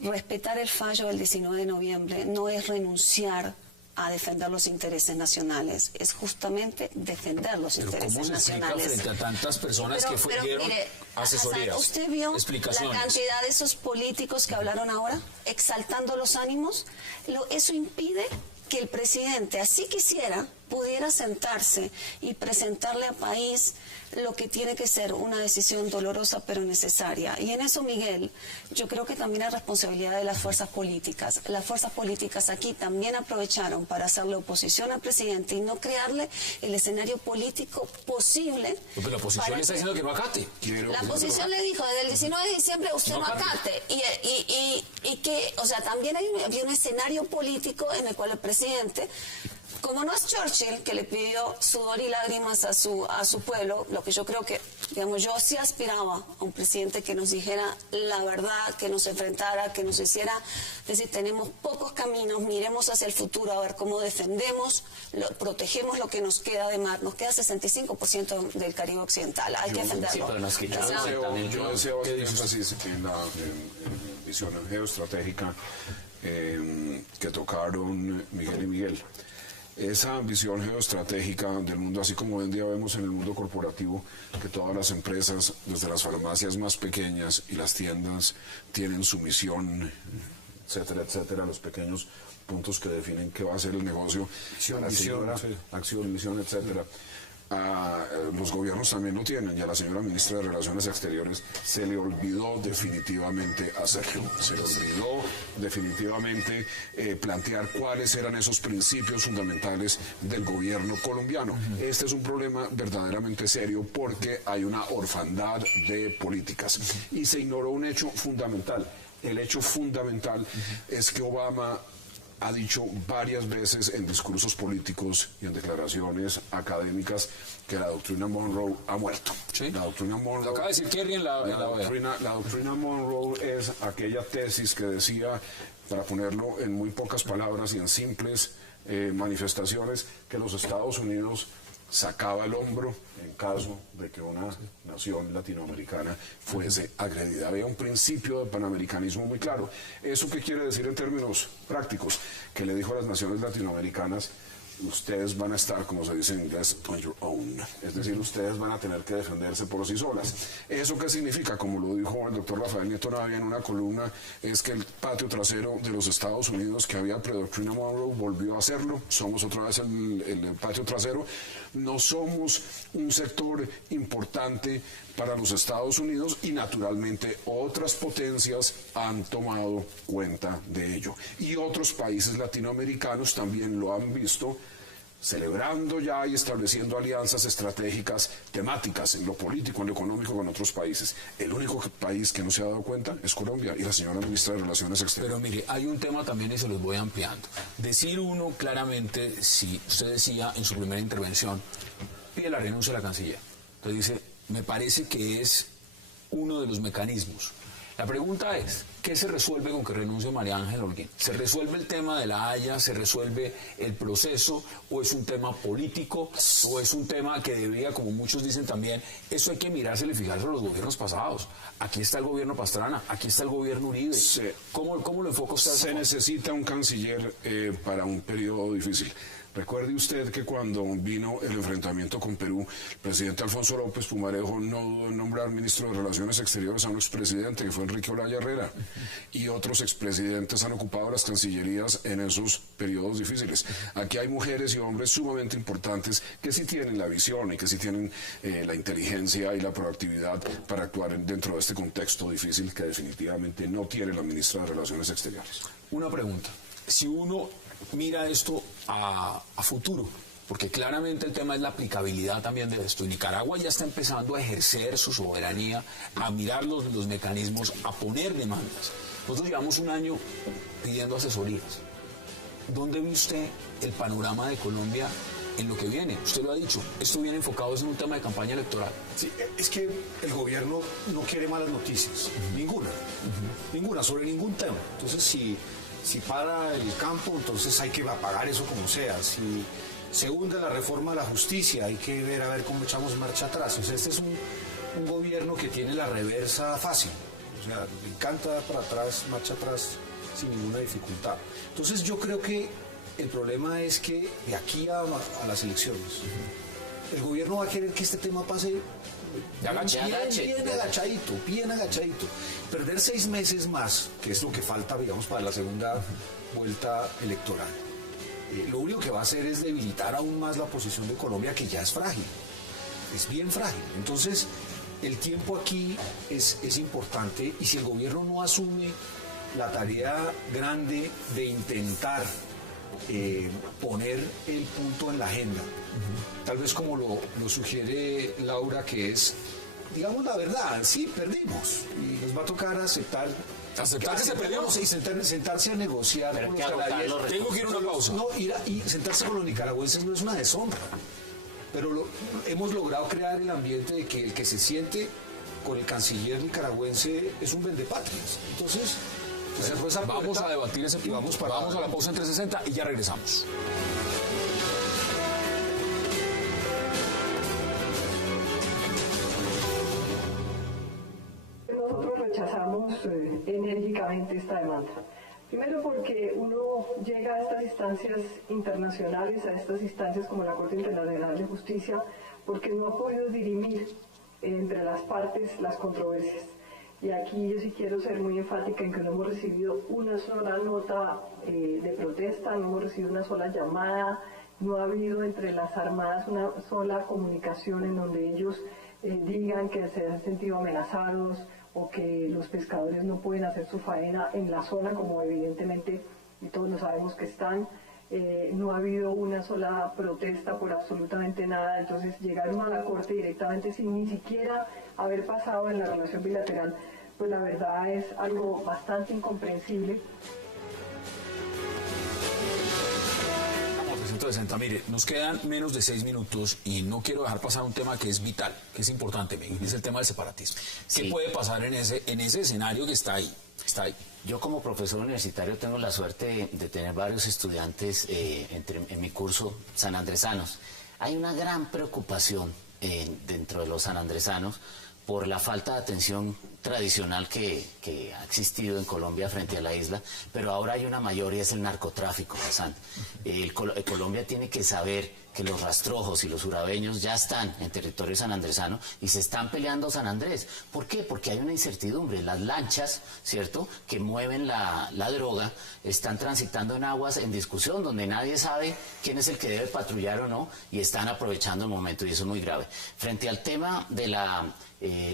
Respetar el fallo del 19 de noviembre no es renunciar a defender los intereses nacionales, es justamente defender los intereses nacionales. ¿Cómo se explica frente a tantas personas que dieron asesorías, ¿usted vio explicaciones? La cantidad de esos políticos que hablaron ahora, exaltando los ánimos? Eso impide que el presidente, así quisiera, pudiera sentarse y presentarle al país lo que tiene que ser una decisión dolorosa pero necesaria. Y en eso, Miguel, yo creo que también hay responsabilidad de las fuerzas políticas. Las fuerzas políticas aquí también aprovecharon para hacerle oposición al presidente y no crearle el escenario político posible. Pero la oposición le está diciendo que no acate. La oposición le dijo, desde el 19 de diciembre usted no acate. Y que, o sea, también había un escenario político en el cual el presidente, como no es Churchill, que le pidió sudor y lágrimas a su pueblo, lo que yo creo que, digamos, yo sí aspiraba a un presidente que nos dijera la verdad, que nos enfrentara, que nos hiciera decir, tenemos pocos caminos, miremos hacia el futuro, a ver cómo defendemos, protegemos lo que nos queda de mar. Nos queda 65% del Caribe Occidental, hay que defenderlo. Sí, pero nos quitaron yo deseo hacer énfasis en la visión geoestratégica que tocaron Miguel y Miguel. Esa visión geoestratégica del mundo, así como hoy en día vemos en el mundo corporativo que todas las empresas, desde las farmacias más pequeñas y las tiendas, tienen su misión, etcétera, etcétera, los pequeños puntos que definen qué va a ser el negocio, acción, misión, etcétera. Los gobiernos también lo tienen, y a la señora ministra de Relaciones Exteriores se le olvidó definitivamente hacerlo, se le olvidó definitivamente plantear cuáles eran esos principios fundamentales del gobierno colombiano. Este es un problema verdaderamente serio porque hay una orfandad de políticas y se ignoró un hecho fundamental. El hecho fundamental es que Obama ha dicho varias veces en discursos políticos y en declaraciones académicas que la doctrina Monroe ha muerto. ¿Sí? La doctrina Monroe, lo acaba de decir Kerry en la doctrina Monroe es aquella tesis que decía, para ponerlo en muy pocas palabras y en simples manifestaciones, que los Estados Unidos sacaba el hombro en caso de que una nación latinoamericana fuese agredida. Había un principio de panamericanismo muy claro. ¿Eso qué quiere decir en términos prácticos? Que le dijo a las naciones latinoamericanas, ustedes van a estar, como se dice en inglés, on your own. Es decir, ustedes van a tener que defenderse por sí solas. ¿Eso qué significa? Como lo dijo el doctor Rafael Nieto Navia en una columna, es que el patio trasero de los Estados Unidos, que había predoctrina Monroe, volvió a hacerlo. Somos otra vez el patio trasero. No somos un sector importante para los Estados Unidos y naturalmente otras potencias han tomado cuenta de ello. Y otros países latinoamericanos también lo han visto, celebrando ya y estableciendo alianzas estratégicas temáticas en lo político, en lo económico con otros países. El único país que no se ha dado cuenta es Colombia y la señora ministra de Relaciones Exteriores. Pero mire, hay un tema también y se los voy ampliando. Decir uno claramente, si usted decía en su primera intervención, pide la renuncia a la canciller. Entonces dice, me parece que es uno de los mecanismos. La pregunta es, ¿qué se resuelve con que renuncie María Ángela Holguín? ¿Se resuelve el tema de la Haya? ¿Se resuelve el proceso? ¿O es un tema político? ¿O es un tema que debería, como muchos dicen también, eso hay que mirárselo y fijarse a los gobiernos pasados? Aquí está el gobierno Pastrana, aquí está el gobierno Uribe. ¿Cómo lo enfoca usted? Se necesita un canciller para un periodo difícil. Recuerde usted que cuando vino el enfrentamiento con Perú, el presidente Alfonso López Pumarejo no dudó en nombrar ministro de Relaciones Exteriores a un expresidente, que fue Enrique Olaya Herrera, y otros expresidentes han ocupado las cancillerías en esos periodos difíciles. Aquí hay mujeres y hombres sumamente importantes que sí tienen la visión y que sí tienen la inteligencia y la proactividad para actuar dentro de este contexto difícil que definitivamente no tiene la ministra de Relaciones Exteriores. Una pregunta. Si uno mira esto a futuro, porque claramente el tema es la aplicabilidad también de esto, y Nicaragua ya está empezando a ejercer su soberanía, a mirar los mecanismos, a poner demandas. Nosotros llevamos un año pidiendo asesorías. ¿Dónde ve usted el panorama de Colombia en lo que viene? Usted lo ha dicho, esto viene enfocado en un tema de campaña electoral. Sí, es que el gobierno no quiere malas noticias, ninguna, sobre ningún tema. Entonces, si para el campo, entonces hay que apagar eso como sea. Si se hunde la reforma de la justicia, hay que ver a ver cómo echamos marcha atrás. O sea, este es un gobierno que tiene la reversa fácil. O sea, le encanta dar para atrás, marcha atrás, sin ninguna dificultad. Entonces yo creo que el problema es que de aquí a las elecciones, el gobierno va a querer que este tema pase bien agachadito. Perder 6 meses más, que es lo que falta, digamos, para la segunda vuelta electoral, lo único que va a hacer es debilitar aún más la posición de Colombia, que ya es frágil, es bien frágil. Entonces, el tiempo aquí es importante, y si el gobierno no asume la tarea grande de intentar poner el punto en la agenda, tal vez como lo sugiere Laura, que es, digamos la verdad, sí, perdimos, y nos va a tocar aceptar que se perdió y sentarse a negociar. Pero con tengo que ir a una pausa. No, y sentarse con los nicaragüenses no es una deshonra, pero hemos logrado crear el ambiente de que el que se siente con el canciller nicaragüense es un vendepatrias. Entonces, vamos a debatir ese punto. Vamos a la pausa en 360 y ya regresamos. Nosotros rechazamos enérgicamente esta demanda. Primero porque uno llega a estas instancias internacionales, a estas instancias como la Corte Internacional de Justicia, porque no ha podido dirimir entre las partes las controversias. Y aquí yo sí quiero ser muy enfática en que no hemos recibido una sola nota de protesta, no hemos recibido una sola llamada, no ha habido entre las armadas una sola comunicación en donde ellos digan que se han sentido amenazados o que los pescadores no pueden hacer su faena en la zona, como evidentemente y todos lo sabemos que están. No ha habido una sola protesta por absolutamente nada. Entonces llegaron a la Corte directamente sin ni siquiera haber pasado en la relación bilateral, pues la verdad es algo bastante incomprensible. 360, mire, nos quedan menos de 6 minutos y no quiero dejar pasar un tema que es vital, que es importante, es el tema del separatismo. ¿Qué puede pasar en ese escenario que está ahí? Yo como profesor universitario tengo la suerte de tener varios estudiantes en mi curso sanandresanos. Hay una gran preocupación dentro de los sanandresanos por la falta de atención tradicional que ha existido en Colombia frente a la isla, pero ahora hay una mayor y es el narcotráfico, Hassan. Colombia tiene que saber que los rastrojos y los urabeños ya están en territorio sanandresano y se están peleando San Andrés. ¿Por qué? Porque hay una incertidumbre. Las lanchas, ¿cierto?, que mueven la droga, están transitando en aguas en discusión, donde nadie sabe quién es el que debe patrullar o no, y están aprovechando el momento, y eso es muy grave. Frente al tema de la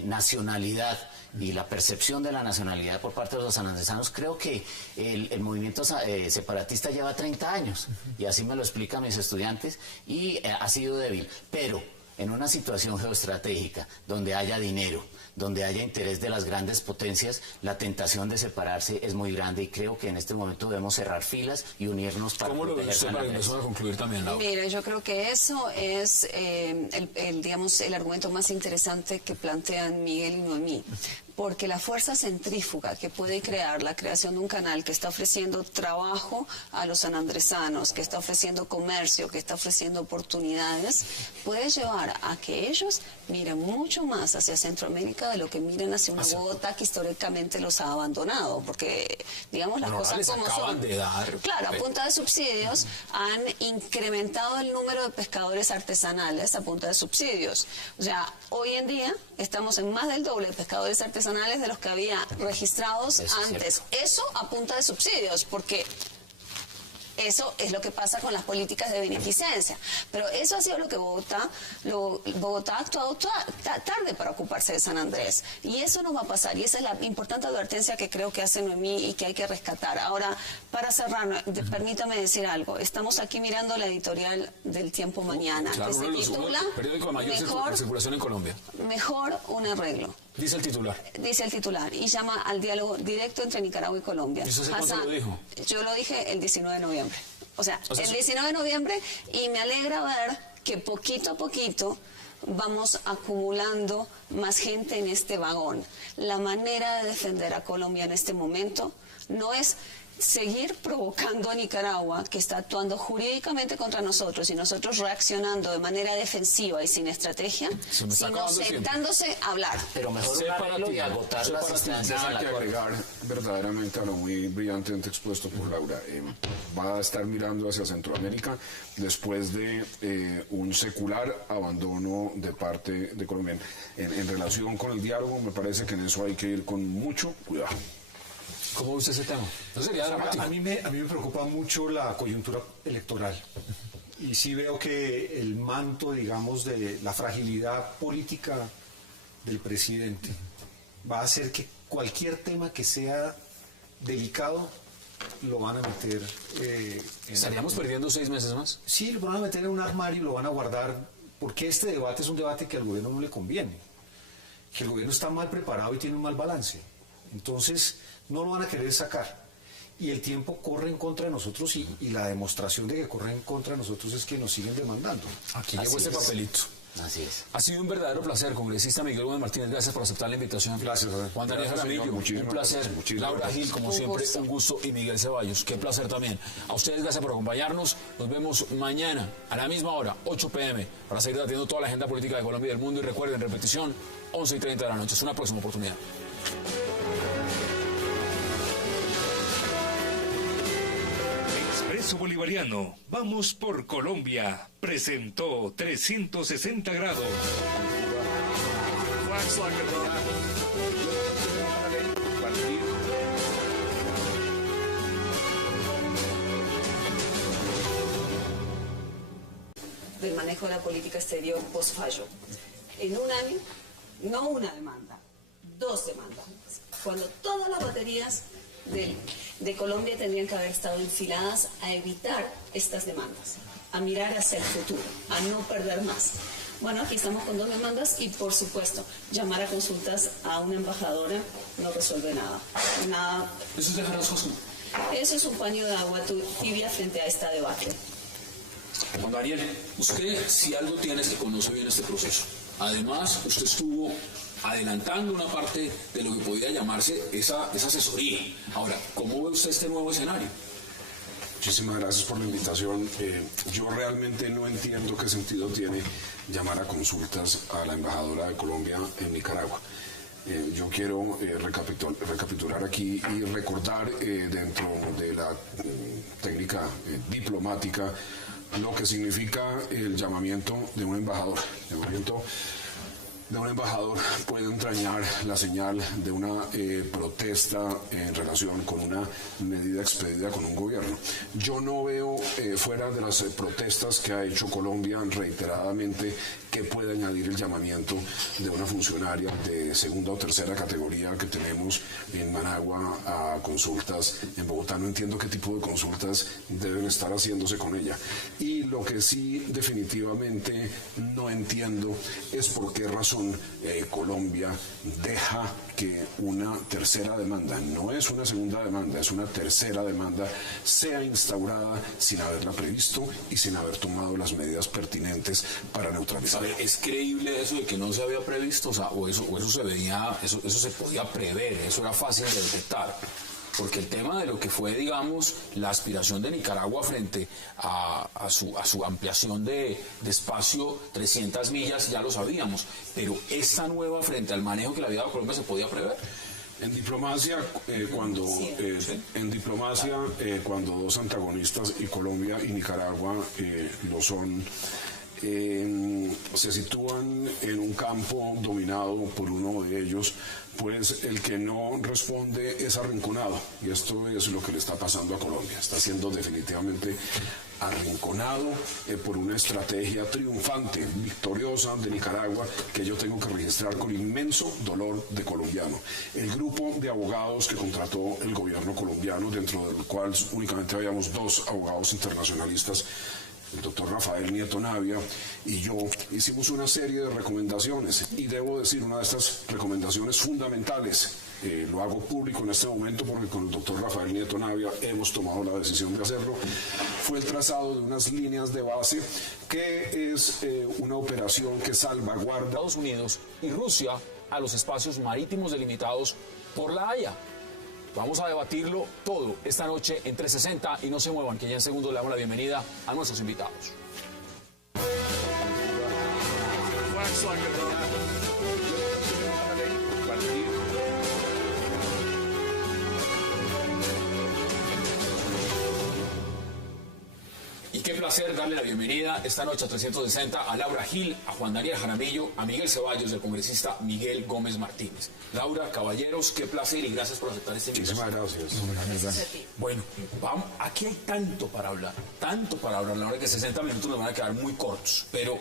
nacionalidad y la percepción de la nacionalidad por parte de los sanandresanos, creo que el movimiento separatista lleva 30 años, y así me lo explican mis estudiantes, y ha sido débil, pero en una situación geoestratégica donde haya dinero, donde haya interés de las grandes potencias, la tentación de separarse es muy grande, y creo que en este momento debemos cerrar filas y unirnos para ¿Cómo lo ve usted para empezar a concluir también, Laura? Mire, yo creo que eso es digamos, el argumento más interesante que plantean Miguel y Noemí. porque la fuerza centrífuga que puede crear la creación de un canal que está ofreciendo trabajo a los sanandresanos, que está ofreciendo comercio, que está ofreciendo oportunidades, puede llevar a que ellos miren mucho más hacia Centroamérica de lo que miren hacia una Bogotá que históricamente los ha abandonado, porque digamos las cosas como son. Claro, a punta de subsidios han incrementado el número de pescadores artesanales a punta de subsidios. O sea, hoy en día estamos en más del doble de pescadores artesanales de los que había registrados antes. Eso a punta de subsidios, porque eso es lo que pasa con las políticas de beneficencia. Pero eso ha sido lo que Bogotá ha actuado tarde para ocuparse de San Andrés. Y eso no va a pasar. Y esa es la importante advertencia que creo que hace Noemí y que hay que rescatar. Ahora, para cerrar, permítame decir algo. Estamos aquí mirando la editorial del Tiempo Mañana, que se titula periódico de mayor circulación en Colombia. Mejor un arreglo. Dice el titular. Dice el titular. Y llama al diálogo directo entre Nicaragua y Colombia. ¿Y eso cuándo lo dijo? Yo lo dije el 19 de noviembre. O sea, el 19 de noviembre, y me alegra ver que poquito a poquito vamos acumulando más gente en este vagón. La manera de defender a Colombia en este momento no es seguir provocando a Nicaragua, que está actuando jurídicamente contra nosotros, y nosotros reaccionando de manera defensiva y sin estrategia, sino sentándose a hablar. Pero mejor un arreglo y agotar las instancias en la que agregar verdaderamente a lo muy brillantemente expuesto por Laura. Va a estar mirando hacia Centroamérica después de un secular abandono de parte de Colombia. En relación con el diálogo, me parece que en eso hay que ir con mucho cuidado. ¿Cómo ve usted ese tema? ¿No sería dramático? A mí me preocupa mucho la coyuntura electoral. Y sí veo que el manto, digamos, de la fragilidad política del presidente va a hacer que cualquier tema que sea delicado lo van a meter... ¿Estaríamos perdiendo 6 meses más? Sí, lo van a meter en un armario y lo van a guardar, porque este debate es un debate que al gobierno no le conviene. Que el gobierno está mal preparado y tiene un mal balance. Entonces, no lo van a querer sacar. Y el tiempo corre en contra de nosotros, y la demostración de que corre en contra de nosotros es que nos siguen demandando. Aquí llegó este papelito. Así es. Ha sido un verdadero placer, congresista Miguel Gómez Martínez. Gracias por aceptar la invitación. Gracias, Juan Daniel Jaramillo, un placer. Laura Gil, como siempre, un gusto. Y Miguel Ceballos, qué placer también. A ustedes, gracias por acompañarnos. Nos vemos mañana a la misma hora, 8 p.m., para seguir debatiendo toda la agenda política de Colombia y del mundo. Y recuerden, repetición, 11:30 de la noche. Es una próxima oportunidad. Expreso Bolivariano, vamos por Colombia, presentó 360 grados. Del manejo de la política exterior post-fallo. En un año, no una demanda, 2 demandas. Cuando todas las baterías de Colombia tendrían que haber estado enfiladas a evitar estas demandas, a mirar hacia el futuro, a no perder más. Bueno, aquí estamos con 2 demandas y, por supuesto, llamar a consultas a una embajadora no resuelve nada. ¿Eso es dejar las cosas? Eso es un paño de agua tibia frente a este debate. Juan Daniel, usted si algo tiene es que conoce bien este proceso. Además, usted estuvo adelantando una parte de lo que podría llamarse esa asesoría. Ahora, ¿cómo ve usted este nuevo escenario? Muchísimas gracias por la invitación. Yo realmente no entiendo qué sentido tiene llamar a consultas a la embajadora de Colombia en Nicaragua. Yo quiero recapitular aquí y recordar dentro de la técnica diplomática lo que significa el llamamiento de un embajador. El llamamiento de un embajador puede entrañar la señal de una protesta en relación con una medida expedida con un gobierno. Yo no veo fuera de las protestas que ha hecho Colombia reiteradamente que puede añadir el llamamiento de una funcionaria de segunda o tercera categoría que tenemos en Managua a consultas en Bogotá. No entiendo qué tipo de consultas deben estar haciéndose con ella. Y lo que sí definitivamente no entiendo es por qué razón Colombia deja que una tercera demanda, no es una segunda demanda, es una tercera demanda, sea instaurada sin haberla previsto y sin haber tomado las medidas pertinentes para neutralizarla. ver, ¿es creíble eso de que no se había previsto? O eso se veía, eso se podía prever, eso era fácil de detectar. Porque el tema de lo que fue, digamos, la aspiración de Nicaragua frente a su ampliación de espacio, 300 millas, ya lo sabíamos. Pero esta nueva frente al manejo que le había dado Colombia, ¿se podía prever? En diplomacia, cuando dos antagonistas, y Colombia y Nicaragua lo son, se sitúan en un campo dominado por uno de ellos, pues el que no responde es arrinconado, y esto es lo que le está pasando a Colombia. Está siendo definitivamente arrinconado por una estrategia triunfante, victoriosa de Nicaragua, que yo tengo que registrar con inmenso dolor de colombiano. El grupo de abogados que contrató el gobierno colombiano, dentro del cual únicamente habíamos 2 abogados internacionalistas, el doctor Rafael Nieto Navia y yo, hicimos una serie de recomendaciones, y debo decir, una de estas recomendaciones fundamentales, lo hago público en este momento porque con el doctor Rafael Nieto Navia hemos tomado la decisión de hacerlo, fue el trazado de unas líneas de base que es una operación que salvaguarda Estados Unidos y Rusia a los espacios marítimos delimitados por La Haya. Vamos a debatirlo todo esta noche en 360 y no se muevan, que ya en segundos le damos la bienvenida a nuestros invitados. Y qué placer darle la bienvenida esta noche a 360 a Laura Gil, a Juan Daniel Jaramillo, a Miguel Ceballos, del congresista Miguel Gómez Martínez. Laura, caballeros, qué placer y gracias por aceptar este invitación. Muchísimas gracias. Bueno, vamos, aquí hay tanto para hablar, la hora que 60 minutos nos van a quedar muy cortos, pero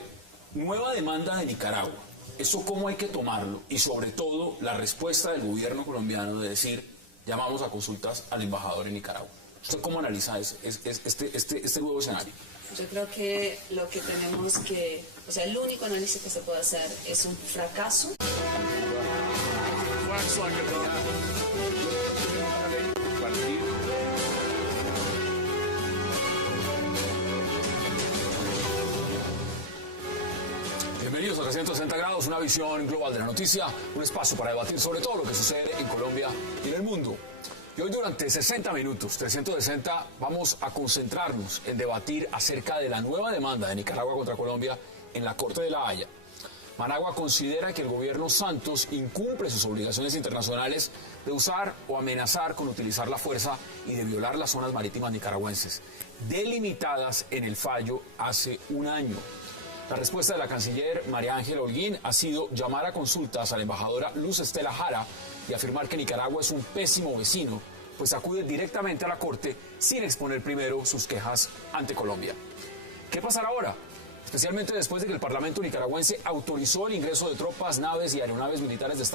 nueva demanda de Nicaragua, ¿eso cómo hay que tomarlo? Y sobre todo, la respuesta del gobierno colombiano de decir, llamamos a consultas al embajador en Nicaragua. ¿Usted cómo analiza este nuevo escenario? Yo creo que lo que tenemos que, o sea, el único análisis que se puede hacer es un fracaso. Bienvenidos a 360 grados, una visión global de la noticia, un espacio para debatir sobre todo lo que sucede en Colombia y en el mundo. Y hoy durante 60 minutos, 360, vamos a concentrarnos en debatir acerca de la nueva demanda de Nicaragua contra Colombia en la Corte de La Haya. Managua considera que el gobierno Santos incumple sus obligaciones internacionales de usar o amenazar con utilizar la fuerza y de violar las zonas marítimas nicaragüenses, delimitadas en el fallo hace un año. La respuesta de la canciller María Ángela Holguín ha sido llamar a consultas a la embajadora Luz Estela Jara y afirmar que Nicaragua es un pésimo vecino, pues acude directamente a la Corte sin exponer primero sus quejas ante Colombia. ¿Qué pasará ahora? Especialmente después de que el Parlamento nicaragüense autorizó el ingreso de tropas, naves y aeronaves militares de Estados Unidos